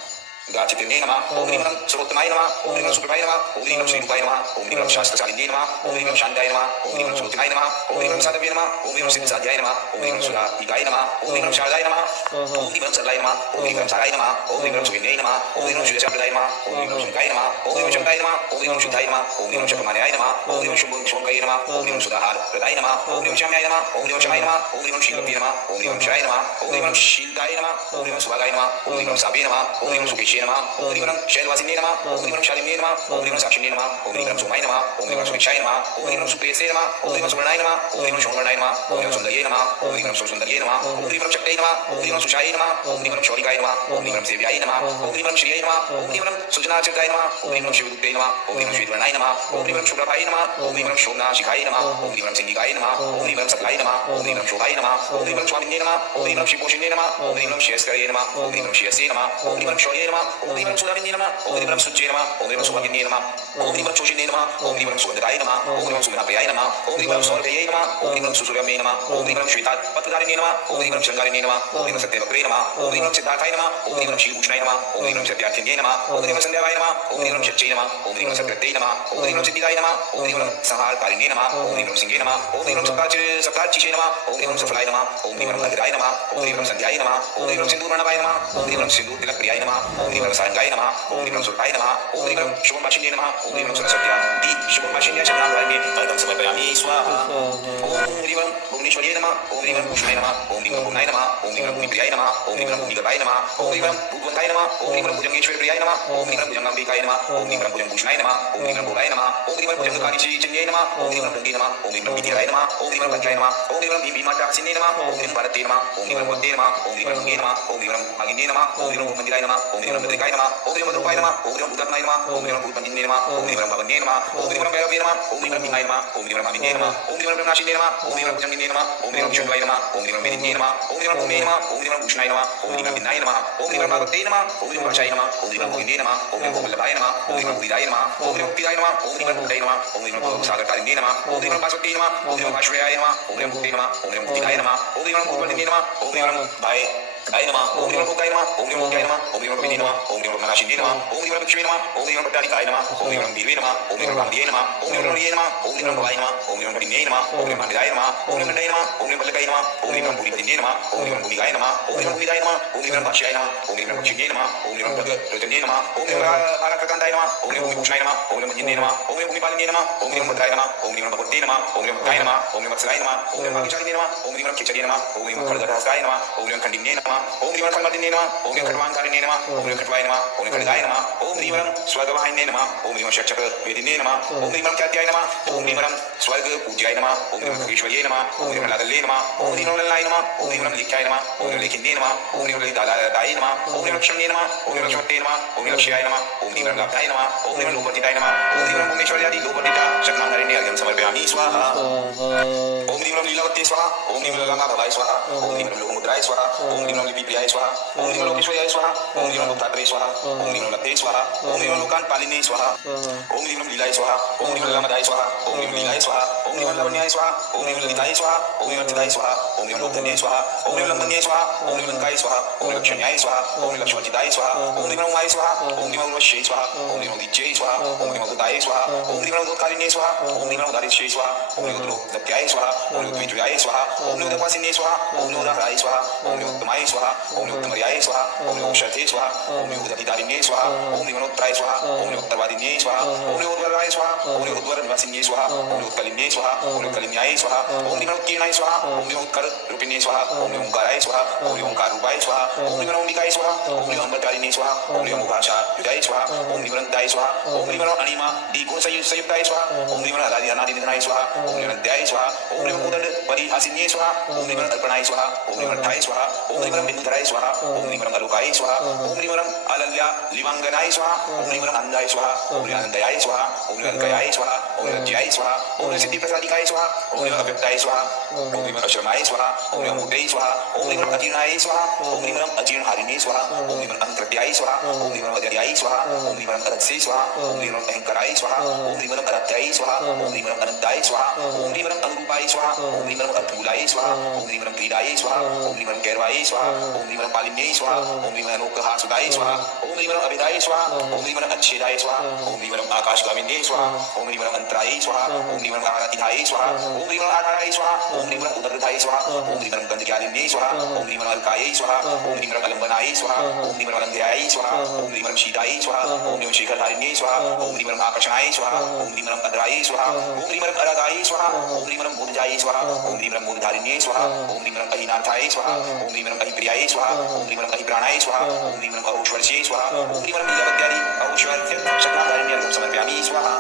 गाचितिन्यै नमः ओम ह्रीं ह्रीं सर्वोत्तमाय नमः ओम ह्रीं ह्रीं सुप्रभाय नमः ओम ह्रीं ह्रीं श्रीरूपाय नमः ओम ह्रीं ह्रीं शास्त्रशालिन्यै नमः ओम ह्रीं ह्रीं शान्ताय नमः ओम ह्रीं ह्रीं सुलोचनाय नमः ओम ह्रीं ह्रीं साधव्ये नमः ओम ह्रीं ह्रीं सिद्धसाध्याय नमः ओम ह्रीं ह्रीं सुधानिकाय नमः ओम ह्रीं ह्रीं शारदाय नमः ओम ह्रीं ह्रीं सरलाय नमः ओम ह्रीं ह्रीं साराय नमः ओम ह्रीं ह्रीं सुविन्यै नमः ओम ह्रीं ह्रीं शुद्धशाब्दाय नमः ओम ह्रीं ह्रीं शङ्काय नमः ओम ह्रीं ह्रीं शब्दाय नमः ओम ह्रीं ह्रीं शुद्धाय नमः ओम ह्रीं ह्रीं शक्रमान्याय नमः ओम ह्रीं ह्रीं शुभोङ्कये नमः ओम ह्रीं ह्रीं सुधाहारप्रदाय नमः ओम ह्रीं ह्रीं श्याम्याय नमः ओम ह्रीं ह्रीं शमाय नमः ओम ह्रीं ह्रीं शीलवती नमः ओम ह्रीं ह्रीं क्षराय नमः ओम ह्रीं ह्रीं शीलताय नमः ओम ह्रीं ह्रीं सुभागाय नमः ओम ह्रीं ह्रीं साभे नमः ओम ह्रीं ह्रीं सुकेशे नमः ओम ह्रीं ह्रीं शैलवासिन्यै नमः ओम ह्रीं ह्रीं शालिन्यै नमः ओम ह्रीं ह्रीं साक्षिण्यै नमः ओम ह्रीं ह्रीं सोमाय नमः ओम ह्रीं ह्रीं सुभिक्षाय नमः ओम ह्रीं ह्रीं सुप्रेयसे नमः ओम ह्रीं ह्रीं सुवर्णाय नमः ओम ह्रीं ह्रीं शोभवर्णाय नमः ओम ह्रीं ह्रीं सुन्दर्यै नमः ओम ह्रीं ह्रीं सुसुन्दर्यै नमः ओम ह्रीं ह्रीं शक्त्यै नमः ओम ह्रीं ह्रीं सुषायै नमः ओम ह्रीं ह्रीं शौरिकाय नमः ओम ह्रीं ह्रीं सेव्याय नमः ओम ह्रीं ह्रीं श्रियै नमः ओम ह्रीं ह्रीं सुजनाचिताय नमः ओम ह्रीं ह्रीं शिवदूत्यै नमः ओम ह्रीं ह्रीं श्वेतवर्णाय नमः ओम ह्रीं ह्रीं शुभ्रभाय नमः ओम ह्रीं ह्रीं शोभनाशिखाय नमः ओम ह्रीं ह्रीं सिन्धिकाय नमः ओम ह्रीं ह्रीं सकलाय नमः ओम ह्रीं ह्रीं शोभाय नमः ओम ह्रीं ह्रीं स्वामिन्यै नमः ओम ह्रीं ह्रीं शिवपोषिन्यै नमः ओम ह्रीं ह्रीं श्रेयस्कराय नमः ओम ह्रीं ह्रीं श्रेयसे नमः ओम ह्रीं ह्रीं शौर्ये नमः ओम ह्रीं ह्रीं सुधामिन्यै नमः ओम ह्रीं ह्रीं सुच्ये नमः ओम ह्रीं ह्रीं सुभगिन्यै नमः ओम ह्रीं ह्रीं चोषिन्यै नमः ओम ह्रीं ह्रीं सुगन्धकाय नमः ओम ह्रीं ह्रीं सुगन्धप्रियाय नमः ओम ह्रीं ह्रीं सौरभ्यै नमः ओम ह्रीं ह्रीं सुसूर्यम्यै नमः ओम ह्रीं ह्रीं श्वेतापत्रधारिण्यै नमः ओम ह्रीं ह्रीं शृङ्गारिण्यै नमः ओम ह्रीं ह्रीं सत्यवक्त्रे नमः ओम ह्रीं ह्रीं सिद्धार्थाय नमः ओम ह्रीं ह्रीं श्रीभूषणाय नमः ओम ह्रीं ह्रीं सत्यार्थिन्यै नमः ओम ह्रीं ह्रीं सन्ध्यावाय नमः ओम ह्रीं ह्रीं शच्यै नमः ओम ह्रीं ह्रीं सत्यवत्यै नमः ओम ह्रीं ह्रीं सिद्धिदाय नमः ओम ह्रीं ह्रीं संहारकारिण्यै नमः ओम ह्रीं ह्रीं सिंहे नमः ओम ह्रीं ह्रीं सप्तार्चिषे नमः ओम ह्रीं ह्रीं सफलाय नमः ओम ह्रीं ह्रीं मन्दिराय नमः ओम ह्रीं ह्रीं सन्ध्याय नमः ओम ह्रीं ह्रीं सिन्दूरवर्णवाय नमः ओम ह्रीं ह्रीं सिन्दूरतिलकप्रियाय नमः ओम ह्रीं ह्रीं सारंगाय नमः ओम ह्रीं ह्रीं सुरताय नमः ओम ह्रीं ह्रीं शुभभाषिन्यै नमः ओम ह्रीं ह्रीं सरस्वत्यादि शुभभाषिन्यै शब्दान्तान्ये अर्घं समर्पयामि स्वाहा ओम ह्रीं ह्रीं भुवनेश्वर्यै नमः ओम ह्रीं ह्रीं भूषणाय नमः ओम ह्रीं ह्रीं पूर्णाय नमः ओम ह्रीं ह्रीं भूमिप्रियाय नमः ओम ह्रीं ह्रीं भूमिगर्भाय नमः ओम ह्रीं ह्रीं भूतवन्ताय नमः ओम ह्रीं ह्रीं भुजङ्गेश्वरप्रियाय नमः ओम ह्रीं ह्रीं भुजङ्गाम्बिकाय नमः ओम ह्रीं ह्रीं भुजङ्गभूषणाय नमः ओम ह्रीं ह्रीं भोगाय नमः ओम ह्रीं ह्रीं भुजङ्गकारिचिन्यै नमः ओम ह्रीं ह्रीं भृङ्गे नमः ओम ह्रीं ह्रीं भीतिराय नमः ओम ह्रीं ह्रीं भद्राय नमः ओम ह्रीं ह्रीं भीमाट्टाक्षिन्यै नमः ओम ह्रीं ह्रीं भारते नमः ओम ह्रीं ह्रीं वन्दे नमः ओम ह्रीं ह्रीं भृङ्गे नमः ओम ह्रीं ह्रीं भागिन्यै नमः ओम ह्रीं ह्रीं मंदिराय नमः ओम ह्रीं ह्रीं भद्रिकाय नमः ओम ह्रीं भद्रूपाय नमः ओम ह्रीं भूतनाय नमः ओम ह्रीं भूतपंजिने नमः ओम ह्रीं भगवन्ये नमः ओम ह्रीं भैरवे नमः ओम ह्रीं भीमाय नमः ओम ह्रीं भामिने नमः ओम ह्रीं नाशिने नमः ओम ह्रीं भुजंगिने नमः ओम ह्रीं विष्णुवाय नमः ओम ह्रीं मेदिने नमः ओम ह्रीं भूमे नमः ओम ह्रीं भूषणाय नमः ओम ह्रीं विनाय नमः ओम ह्रीं भगवते नमः ओम ह्रीं भाषाय नमः ओम ह्रीं भोगिने नमः ओम ह्रीं वल्लभाय नमः ओम ह्रीं भूरिदाय नमः ओम ह्रीं मुक्तिदाय नमः ओम ह्रीं मुक्ताय नमः ओम ह्रीं सागरकारिणे नमः ओम ह्रीं पार्वती नमः ओम ह्रीं भाश्वयाय नमः ओम ह्रीं मुक्ते नमः ओम ह्रीं मुक्तिदाय नमः ओम ह्रीं भूपतिने नमः ओम ह्रीं भाय गाय नमः ओम ह्रीं भूताय नमः ओम ह्रीं मुक्ताय नमः ओम ह्रीं भविने नमः ओम ह्रीं नाशिने नमः ओम ह्रीं लक्ष्मी नमः ओम ह्रीं भट्टारिकाय नमः ओम ह्रीं वीरवे नमः ओम ह्रीं भामदिये नमः ओम ह्रीं हरिये नमः ओम ह्रीं भवाय नमः ओम ह्रीं भटिने नमः ओम ह्रीं भांडिदाय नमः ओम ह्रीं भंडाय नमः ओम ह्रीं बल्लकाय नमः ओम ह्रीं भूरिपतिने नमः ओम ह्रीं भूमिकाय नमः ओम ह्रीं भूमिदाय नमः ओम ह्रीं भाष्याय नमः ओम ह्रीं भक्षिणे नमः ओम ह्रीं भगवतने नमः ओम ह्रीं आरक्षकांताय नमः ओम ह्रीं भूमिभूषणाय नमः ओम ह्रीं भंजिने नमः ओम ह्रीं भूमिपालिने नमः ओम ह्रीं भद्राय नमः ओम ह्रीं भगवते नमः ओम ह्रीं भक्ताय नमः ओम ह्रीं वत्सलाय नमः ओम ह्रीं भाग्यशालिने नमः ओम ह्रीं खिचड़े नमः ओम ह्रीं खड्गहस्ताय नमः ओम ह्रीं खंडिने नमः ओम ह्रीं खड्गमर्दिने नमः ओम ह्रीं खड्वांकारिणे नमः ओम ह्रीं खड्वाय नमः ओम ह्रीं खड्गाय नमः ओम ह्रीं स्वर्गवाहिने नमः ओम ह्रीं षट्चक्र वेदिने नमः ओम ह्रीं ख्यात्याय नमः ओम ह्रीं स्वर्ग पूज्याय नमः ओम ह्रीं खगेश्वर्ये नमः ओम ह्रीं लादल्ये नमः ओम ह्रीं ललाय नमः ओम ह्रीं लेख्याय नमः ओम ह्रीं लेखिन्ये नमः ओम ह्रीं ललिताय नमः ओम ह्रीं लक्ष्म्ये नमः ओम ह्रीं लक्ष्मते नमः ओम ह्रीं लक्ष्याय नमः ओम ह्रीं लाभ्याय नमः ओम ह्रीं लोकवर्तिताय नमः ओम ह्रीं भूमेश्वर्यादि लोकवर्तिता शक्नाधारिणे अर्घ्यं समर्पयामि स्वाहा ओम ह्रीं लीलावत्ये स्वाहा ओम ह्रीं ललाभवाय स्वाहा ओम ह्रीं लोकमुद्राय स्वाहा ओम ह्रीं लिपिप्रियाय स्वाहा ओम ह्रीं लोकेश्वर्याय स्वाहा ओम ह्रीं लोकतात्रे स्वाहा ओम ह्रीं लते स्वाहा ओम ह्रीं लोकान्पालिने स्वाहा ओम ह्रीं लीलाय स्वाहा ओम ह्रीं ललामदाय स्वाहा ओम ह्रीं लीलाय स्वाहा ओम ह्रीं लावण्याय स्वाहा ओम ह्रीं ललिताय स्वाहा ओम ह्रीं अर्चिताय स्वाहा ओम ह्रीं लोकधन्ये स्वाहा ओम ह्रीं लंबन्ये स्वाहा ओम ह्रीं लंकाय स्वाहा ओम ह्रीं लक्ष्म्याय स्वाहा ओम ह्रीं लक्ष्मणचिताय स्वाहा ओम ह्रीं उमाय स्वाहा ओम ह्रीं उर्वश्यै स्वाहा ओम ह्रीं उदिच्यै स्वाहा ओम ह्रीं उदाय स्वाहा ओम ह्रीं उदोत्कारिणे स्वाहा ओम ह्रीं उदारिच्यै स्वाहा ओम ह्रीं उदोत्याय स्वाहा ओम ह्रीं उद्विजयाय स्वाहा ओम ह्रीं उदपासिन्ये स्वाहा ओम ह्रीं उदाहराय स्वाहा ओम ह्रीं उत्तमाय स्वाहा ओम ह्रीं उत्तमर्याय स्वाहा ओम ह्रीं उक्षते स्वाहा ओम ह्रीं उदतिदारिण्ये स्वाहा ओम ह्रीं उत्तराय स्वाहा ओम ह्रीं उत्तरवादिन्ये स्वाहा ओम ह्रीं उद्वराय स्वाहा ओम ह्रीं उद्वरनिवासिन्ये स्वाहा ओम ह्रीं उत्कलिन्ये स्वाहा ओम ह्रीं उत्कलिन्याय स्वाहा ओम ह्रीं उत्कीर्णाय स्वाहा ओम ह्रीं उत्कर रूपिण्ये स्वाहा ओम ह्रीं ओंकाराय स्वाहा ओम ह्रीं ओंकार रूपाय स्वाहा ओम ह्रीं अंबिकाय स्वाहा ओम ह्रीं अमृतकारिणे स्वाहा ओम ह्रीं मुभाषा युधाय स्वाहा ओम ह्रीं अनन्ताय स्वाहा ओम ह्रीं अणिमा दीगुण संयुक्ताय स्वाहा ओम ह्रीं अनादि अनादिनिधनाय स्वाहा ओम ह्रीं अनन्त्याय स्वाहा ओम ह्रीं उदंड परिहासिन्ये स्वाहा ओम ह्रीं अर्पणाय स्वाहा ओम ह्रीं अर्थाय स्वाहा ओम ह्रीं बिन्दुधराय स्वाहा ओम ह्रीं अलोकाय स्वाहा ओम ह्रीं अलल्या लिवांगनाय स्वाहा ओम ह्रीं अनन्दाय स्वाहा ओम ह्रीं अनन्दयाय स्वाहा ओम ह्रीं अलकयाय स्वाहा ओम ह्रीं अज्याय स्वाहा ओम ह्रीं सिद्धिप्रसादिकाय स्वाहा ओम ह्रीं अव्यक्ताय स्वाहा ओम ह्रीं अश्रमाय स्वाहा ओम ह्रीं अमूर्तये स्वाहा ओम ह्रीं अजीर्णाय स्वाहा ओम ह्रीं अजीर्णहारिणे स्वाहा ओम ह्रीं अन्तर्त्याय स्वाहा ओम ह्रीं अद्याय स्वाहा ओम ह्रीं अरत्से स्वाहा ओम ह्रीं अहंकाराय स्वाहा ओम ह्रीं अरत्याय स्वाहा ओम ह्रीं अनन्ताय स्वाहा ओम ह्रीं अनुरूपाय स्वाहा ओम ह्रीं अर्थमूलाय स्वाहा ओम ह्रीं क्रीडाय स्वाहा ओम ह्रीं कैर्वाय स्वाहा ओम ह्रीं पालिन्ये स्वाहा ओम ह्रीं लोकहासुदाय स्वाहा ओम ह्रीं अभिदाय स्वाहा ओम ह्रीं अच्छेदाय स्वाहा ओम ह्रीं आकाशगामिन्ये स्वाहा ओम ह्रीं अंतराय स्वाहा ओम ह्रीं आराधिताय स्वाहा ओम ह्रीं आधाराय स्वाहा ओम ह्रीं उदरधाय स्वाहा ओम ह्रीं गन्धज्ञानिन्ये स्वाहा ओम ह्रीं अलकाय स्वाहा ओम ह्रीं अलम्बनाय स्वाहा ओम ह्रीं अलन्ध्याय स्वाहा ओम ह्रीं शीताय स्वाहा ओम ह्रीं शेखरधारिण्ये स्वाहा ओम ह्रीं आकर्षणाय स्वाहा ओम ह्रीं अद्राय स्वाहा ओम ह्रीं अरागाय स्वाहा ओम ह्रीं बोधजाय स्वाहा ओम ह्रीं बोधधारिण्ये स्वाहा ओम ह्रीं अहिनाथाय स्वाहा ओम ह्रीं अहिप्रियाय स्वाहा ओम ह्रीं अहिप्राणाय स्वाहा ओम ह्रीं औश्वर्ये स्वाहा ओम ह्रीं लीलावत्यादि औश्वर्य शक्नाधारिण्यं समर्पयामि स्वाहा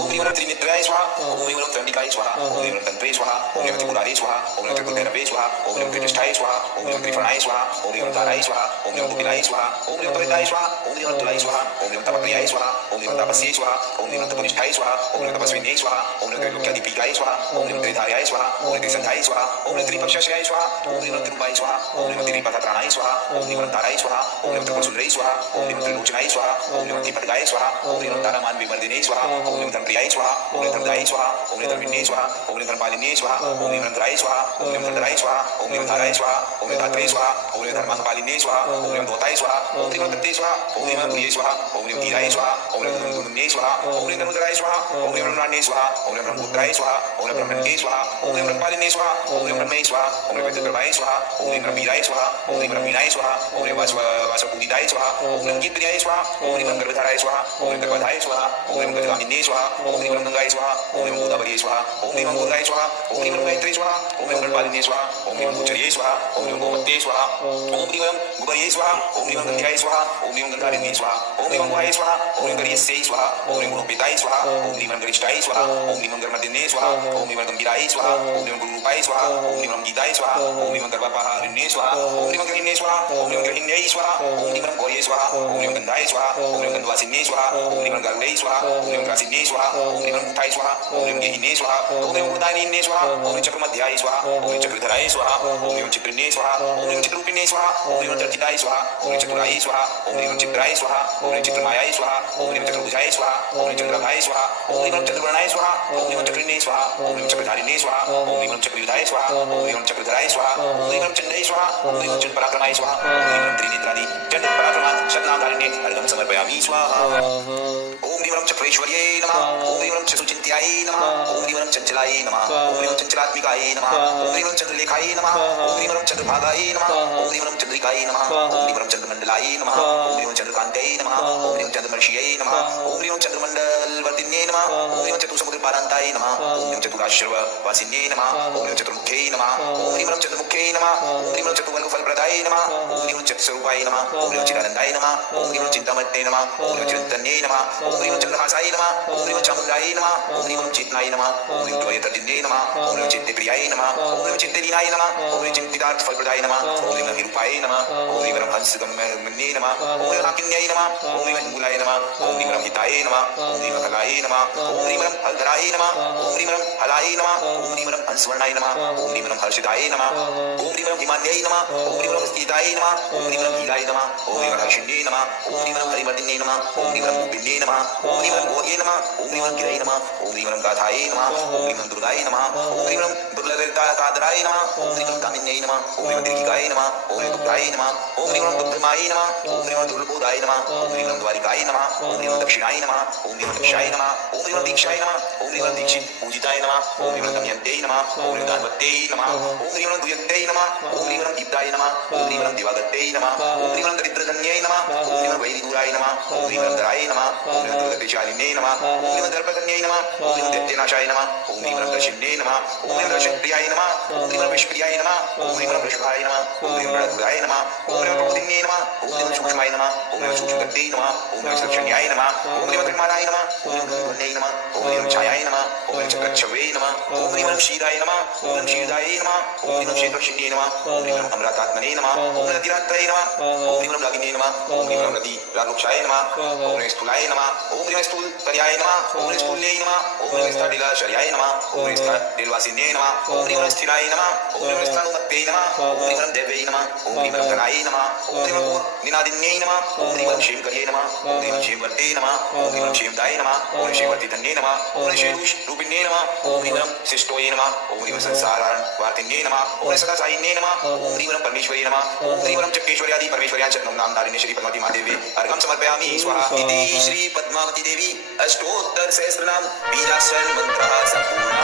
ओम ह्रीं त्रिनेत्राय स्वाहा ओम ह्रीं त्र्यम्बिकाय स्वाहा ओम ह्रीं तन्त्रे स्वाहा ओम ह्रीं त्रिपुरारे स्वाहा ओम ह्रीं त्रिपुरभैरवे स्वाहा ओम ह्रीं त्रिष्ठाय स्वाहा ओम ह्रीं त्रिफणाय स्वाहा ओम ह्रीं ताराय स्वाहा ओम ह्रीं कुपिलाय स्वाहा ओम ह्रीं परिदाय स्वाहा ओम ह्रीं तुलाय स्वाहा ओम ह्रीं तपप्रियाय स्वाहा ओम ह्रीं तपस्ये स्वाहा ओम ह्रीं तपनिष्ठाय स्वाहा ओम ह्रीं तपस्विन्ये स्वाहा ओम ह्रीं त्रैलोक्याधिपीकाय स्वाहा ओम ह्रीं त्रिधार्याय स्वाहा ओम ह्रीं त्रिसंध्याय स्वाहा ओम ह्रीं त्रिपक्षाश्रयाय स्वाहा ओम ह्रीं त्रिरूपाय स्वाहा ओम ह्रीं त्रिपथत्राणाय स्वाहा ओम ह्रीं ताराय स्वाहा ओम ह्रीं त्रिपुरसुन्दराय स्वाहा ओम ह्रीं त्रिलोचनाय स्वाहा ओम ह्रीं त्रिपदगाय स्वाहा ओम ह्रीं तारामान विवर्धिने स्वाहा ओम ह्रीं धनप्रियाय स्वाहा ओम ह्रीं धनदाय स्वाहा ओम ह्रीं धर्मिण्ये स्वाहा ओम ह्रीं धर्मपालिन्ये स्वाहा ओम ह्रीं धनराय स्वाहा ओम ह्रीं धनराय स्वाहा ओम ह्रीं धाराय स्वाहा ओम ह्रीं धात्रे स्वाहा ओम ह्रीं धर्मांगपालिन्ये स्वाहा ओम ह्रीं दोताय स्वाहा ओम ह्रीं दत्ते स्वाहा ओम ह्रीं प्रिये स्वाहा ओम ह्रीं धीराय स्वाहा ओम ह्रीं धनुर्धनुन्ये स्वाहा ओम ह्रीं धनुधराय स्वाहा ओम ह्रीं ब्रह्मण्ये स्वाहा ओम ह्रीं ब्रह्मपुत्राय स्वाहा ओम ह्रीं ब्रह्मण्ये स्वाहा ओम ह्रीं ब्रह्मपालिन्ये स्वाहा ओम ह्रीं ब्रह्मये स्वाहा ओम ह्रीं वेदगर्भाय स्वाहा ओम ह्रीं ब्रह्मीराय स्वाहा ओम ह्रीं ब्रह्मीनाय स्वाहा ओम ह्रीं वासपूजिताय स्वाहा ओम ह्रीं गीतप्रियाय स्वाहा ओम ह्रीं गर्भधाराय स्वाहा ओम ह्रीं गर्भधाय स्वाहा ओम ह्रीं गजगामिन्ये स्वाहा ओम ह्रीं गंगाय स्वाहा ओम ह्रीं गोदावरी स्वाहा ओम ह्रीं गोदाय स्वाहा ओम ह्रीं गायत्री स्वाहा ओम ह्रीं गणपालिन्ये स्वाहा ओम ह्रीं गोचर्ये स्वाहा ओम ह्रीं गोमत्ये स्वाहा ओम ह्रीं गुबर्ये स्वाहा ओम ह्रीं गन्ध्याय स्वाहा ओम ह्रीं गन्धारिण्ये स्वाहा ओम ह्रीं गुहाय स्वाहा ओम ह्रीं गरीयस्यै स्वाहा ओम ह्रीं गुणोपेताय स्वाहा ओम ह्रीं गरिष्ठाय स्वाहा ओम ह्रीं धर्मदिन्ये स्वाहा ओम ह्रीं गंभीराय स्वाहा ओम ह्रीं गुरुरूपाय स्वाहा ओम ह्रीं गीताय स्वाहा ओम ह्रीं गर्भपाहारिण्ये स्वाहा ओम ह्रीं ग्रहिण्ये स्वाहा ओम ह्रीं ग्रहिण्यै स्वाहा ओम ह्रीं गौर्ये स्वाहा ओम ह्रीं गंधाय स्वाहा ओम ह्रीं गंधवासिन्ये स्वाहा ओम ह्रीं गारुडे स्वाहा ओम ह्रीं ग्रासिन्ये स्वाहा ओम ह्रीं उत्थाय स्वाहा ओम ह्रीं गेहिन्ये स्वाहा ओम ह्रीं उदानीन्ये स्वाहा ओम ह्रीं चक्रमध्याय स्वाहा ओम ह्रीं चक्रधराय स्वाहा ओम ह्रीं चित्रिण्ये स्वाहा ओम ह्रीं चित्रूपिण्ये स्वाहा ओम ह्रीं चर्चिताय स्वाहा ओम ह्रीं चतुराय स्वाहा ओम ह्रीं चित्राय स्वाहा ओम ह्रीं चित्रमायाय स्वाहा ओम ह्रीं चतुर्भुजाय स्वाहा ओम ह्रीं चंद्राभाय स्वाहा ओम ह्रीं चतुर्वर्णाय स्वाहा ओम ह्रीं चक्रिण्ये स्वाहा ओम ह्रीं चक्रधारिण्ये स्वाहा ओम ह्रीं चक्रयुधाय स्वाहा ओम ह्रीं चक्रधराय स्वाहा ओम ह्रीं चंडाय स्वाहा ओम ह्रीं चंड पराक्रमाय स्वाहा ओम ह्रीं त्रिनेत्रादि चंड पराक्रमात् शतनामधारिण्ये अर्घं समर्पयामि स्वाहा ओम ह्रीं चक्रेश्वर्ये नमः ओम ह्रीं चतुर्चिन्त्याय नमः ओम ह्रीं चंचलाय नमः ओम ह्रीं चंचलात्मिकाय नमः ओम ह्रीं चंद्रलेखाय नमः ओम ह्रीं चंद्रभागाय नमः ओम ह्रीं चंद्रिकाय नमः ओम ह्रीं चंद्रमण्डलाय नमः ओम ह्रीं चंद्रकान्त्यै नमः ओम ह्रीं चंद्रमर्षियै नमः ओम ह्रीं चंद्रमण्डलवर्तिन्ये नमः ओम ह्रीं चतुसमुद्रपारान्ताय नमः ओम ह्रीं चतुराश्रववासिन्ये नमः ओम ह्रीं चतुर्मुख्यै नमः ओम ह्रीं चतुर्मुख्यै नमः ओम ह्रीं चतुर्वर्गफलप्रदाय नमः ओम ह्रीं चतुस्वरूपाय नमः ओम ह्रीं चिदानन्दाय नमः ओम ह्रीं चिन्तामत्ते नमः ओम ह्रीं चिन्तन्ये नमः ओम ह्रीं चन्द्रहासाय नमः ओम ह्रीं चामुण्डाय नमः ओम ह्रीं चेतनाय नमः ओम ह्रीं द्वयतर्जिन्ये नमः ओम ह्रीं चित्तप्रियाय नमः ओम ह्रीं चित्तलीनाय नमः ओम ह्रीं चिन्तितार्थफलप्रदाय नमः ओम ह्रीं निरूपाय नमः ओम ह्रीं हंसगम्ये नमः ओम ह्रीं हाकिन्याय नमः ओम ह्रीं मूलाय नमः ओम ह्रीं हिताय नमः ओम ह्रीं कलाय नमः ओम ह्रीं हलधराय नमः ओम ह्रीं हलाय नमः ओम ह्रीं हंसवर्णाय नमः ओम ह्रीं हर्षिताय नमः ओम ह्रीं हिमान्याय नमः ओम ह्रीं स्थिताय नमः ओम ह्रीं हीलाय नमः ओम ह्रीं हर्षिण्ये नमः ओम ह्रीं हरिवर्धिन्ये नमः ओम ह्रीं बिन्ये नमः ओम ह्रीं गौर्ये नमः ओम ह्रीं गिरये नमः ओम ह्रीं गाथाय नमः ओम ह्रीं दुर्गाय नमः ओम ह्रीं दुर्ललिताकादराय नमः ओम ह्रीं कामिन्यै नमः ओम ह्रीं दीर्घिकाय नमः ओम ह्रीं दुग्धाय नमः ओम ह्रीं दुग्धमाय नमः ओम ह्रीं दुर्लभोदाय नमः ओम ह्रीं द्वारिकाय नमः ओम ह्रीं दक्षिणाय नमः ओम ह्रीं दक्षाय नमः ओम ह्रीं दीक्षाय नमः ओम ह्रीं दीक्षित पूजिताय नमः ओम ह्रीं दमयन्त्यै नमः ओम ह्रीं दानवत्यै नमः ओम ह्रीं दुयत्यै नमः ओम ह्रीं दीप्ताय नमः ओम ह्रीं दिवागत्यै नमः ओम ह्रीं दरिद्रधन्यै नमः ओम ह्रीं वैरिदूराय नमः ओम ह्रीं धराय नमः ओम ह्रीं दुर्गतिशालिन्यै नमः ओम ह्रीं दर्पधन्यै नमः ओम ह्रीं दैत्यनाशाय नमः ओम ह्रीं दर्शिन्यै नमः ओम ह्रीं दर्शनप्रियाय नमः ओम ह्रीं विष्प्रियाय नमः ओम ह्रीं वृषभाय नमः ओम ह्रीं गणधुराय नमः ओम ह्रीं प्रबोधिन्यै नमः ओम ह्रीं सूक्ष्माय नमः ओम ह्रीं सूक्ष्मगत्यै नमः ओम ह्रीं सुलक्षण्याय नमः ओम ह्रीं त्रिमाणाय नमः ओम ह्रीं गुरुवर्ण्यै नमः ओम ह्रीं छायाय नमः ओम ह्रीं चक्रच्छवे नमः ओम ह्रीं क्षीराय नमः ओम ह्रीं क्षीरदाय नमः ओम ह्रीं क्षेत्रशिन्ये नमः ओम ह्रीं अमृतात्मने नमः ओम ह्रीं रतिरात्रये नमः ओम ह्रीं रागिन्ये नमः ओम ह्रीं रति रागोक्षाय नमः ओम ह्रीं स्थूलाय नमः ओम ह्रीं स्थूलतर्याय नमः ओम ह्रीं स्थूल्यै नमः ओम ह्रीं स्थाडिलाशर्याय नमः ओम ह्रीं स्थाडिलवासिन्ये नमः ओम ह्रीं स्थिराय नमः ओम ह्रीं स्थाणुमत्यै नमः ओम ह्रीं देव्यै नमः ओम ह्रीं धनाय नमः ओम ह्रीं निनादिन्यै नमः ओम ह्रीं क्षेमकर्ये नमः ओम ह्रीं क्षेमवर्ते नमः ओम ह्रीं क्षेमदाय नमः ओम ह्रीं क्षेमवर्तिधन्ये नमः ओम ह्रीं क्षेमरूपिण्ये नमः ओम ह्रीं शिष्टोये नमः ओम ह्रीं संसारवार्तिन्ये नमः ओम ह्रीं सदासायिन्ये नमः ओम ह्रीं परमेश्वरे नमः ओम ह्रीं चक्रेश्वर्यादि परमेश्वर्यां शरणं नामधारिणे श्री पद्मावती महादेवी अर्घं समर्पयामि स्वाहा इति श्री पद्मावती देवी अष्टोत्तर सहस्रनाम बीजाक्षर मंत्रः संपूर्ण